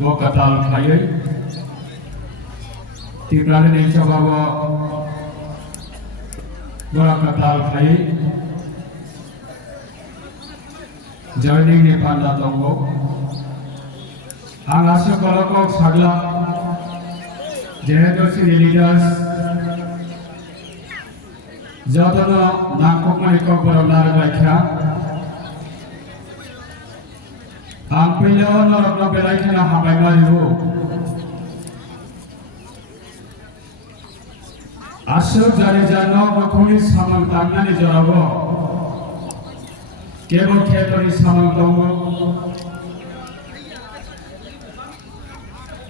bo katal khaye tibrani ni coba bo katal khaye joining ni panda tongo ang asa kolokok sagla jehetu sini leaders jotono nangkok manikok beronar baikha ang piliho norok belai kena habai marihu asuk jari jano makuni samang tangnani jorabo kebo khetori samang tongo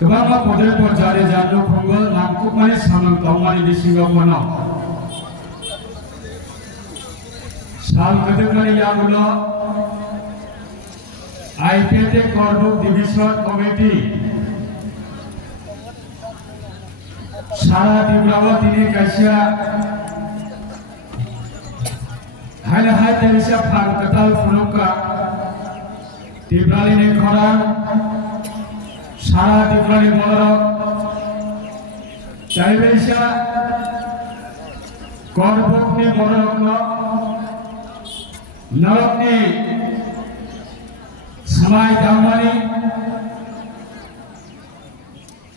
kebaba podel por jari jano khongol nangkuk mani samang tongmani bisingo kono sal kedek mani yagulo IPT Korbuk Division Committee Sara Tibrawa Tini Kasia Hai Tenisa Phar Katal Funuka Tibrali Ni Khoran Sara Tibrali Bolorok Chaibesha Korbuk Ni Bolorok Norok Ni Samai Damani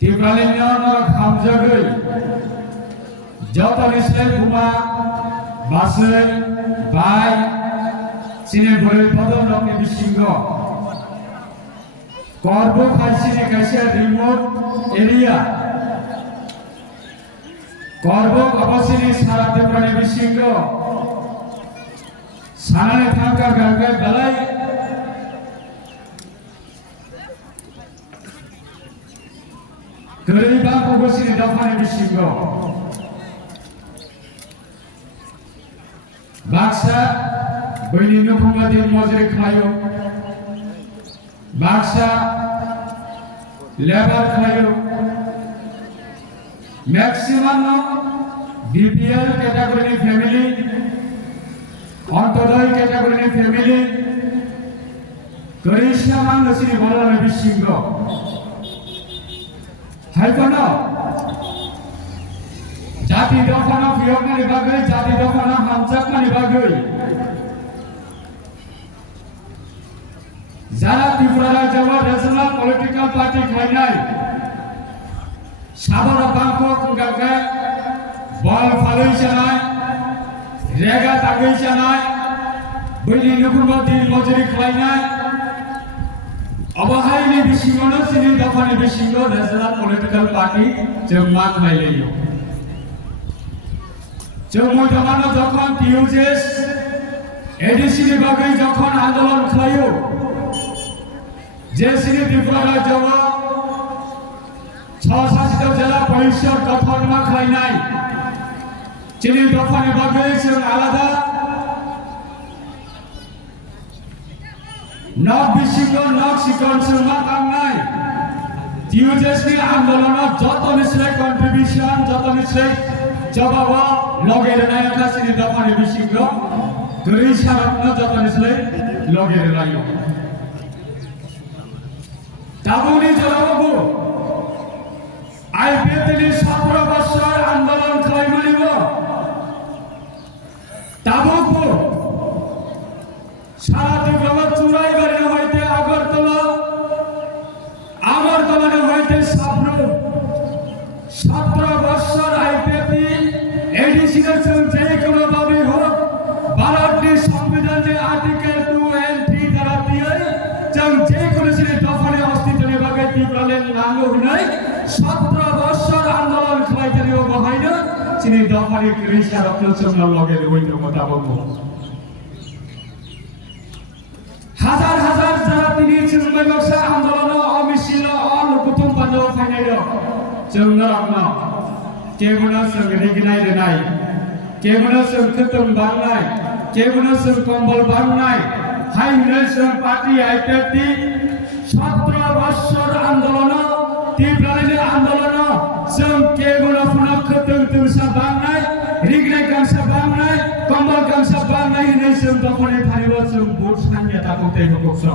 Tibrali Nyono Khamjagui Joto Nisle Kuma Basai Bai Sine Bore Podo Noki Bishingo Korbo Khaisine Kaisia remote area Korbo Abasini Sara Tibrali Bishingo Sanane Thangka Gangka Balai Keribang Pogosini Dafani Bishingo Baksa Bini Nukumati Mozri Khayo Baksa Lebar Khayo Maximum BPL category family Ontodoi category family Kerisyaman Nusini Bolala Bishingo Hai kono jati dokono fiyokna ni bagai jati dokono hamjakna ni bagai jara Tripura Jawa Regional Political Party khainai sabara bangko kungaga bol faloi chanai rega tagai chanai bini nukumati mojuri khainai Abahai Bishingono Sini Dafani Bishingo Regional Political Party Jemma Khaileyo Jemmo Jamano Jokhon TUJS ADC ni bagai jokhon andolon khlayo je Sini Tripura Jawa 6 jela Parishad Gathon ma khlainai Sini Dafani bagai jeng alada Nok Bishingo Nok Sikon Sema Tangnai TUJS ni andolona joto nisle contribution joto nisle jawawa logere nayaka Sini Dafani Bishingo Gerisha Ratna joto nisle logere nayo Tabuni jawabu IPT ni 17 বছর আন্দোলন খাই মানিব তাবুকু সারা ত্রিপুরা চুরাই বাড়ি হইতে আগরতলা হইতে সাবরুম 17 বছর IPP ADC এর যে কোনো ভাবে হোক ভারতটি সংবিধানে আর্টিকেল 2 and 3 দ্বারা দিয়ে যে কোনো সিনে দফারে অস্তিত্বের ভাগে ত্রিপুরালে নাঙ্গো হই 17 বছর আন্দোলন খাইতেও বহাইনা সিনে দফারে কৃষা রক্তচন্দ্র লগে হইতে কথা বলবো হাজার হাজার যারা তিনি চিন্ময় বক্সা আন্দোলন অমিছিল অনুকুতুম পান্ড ফাইনাইল जोंनो रखना केबुना जों रेगनाय रेनाय केबुना जों खतम बांनाय केबुना जों कम्बल बांनाय हाइनो जों पार्टी आइपिपि 17 বছর आंदोलन तीव्रनि आंदोलन जों केबुना फुना खतम तुमसा बांनाय रेगनाय गांसा बांनाय कम्बल गांसा बांनाय हिनै जों दखने फारिबो जों बुट सान्या ताको तेगो गसो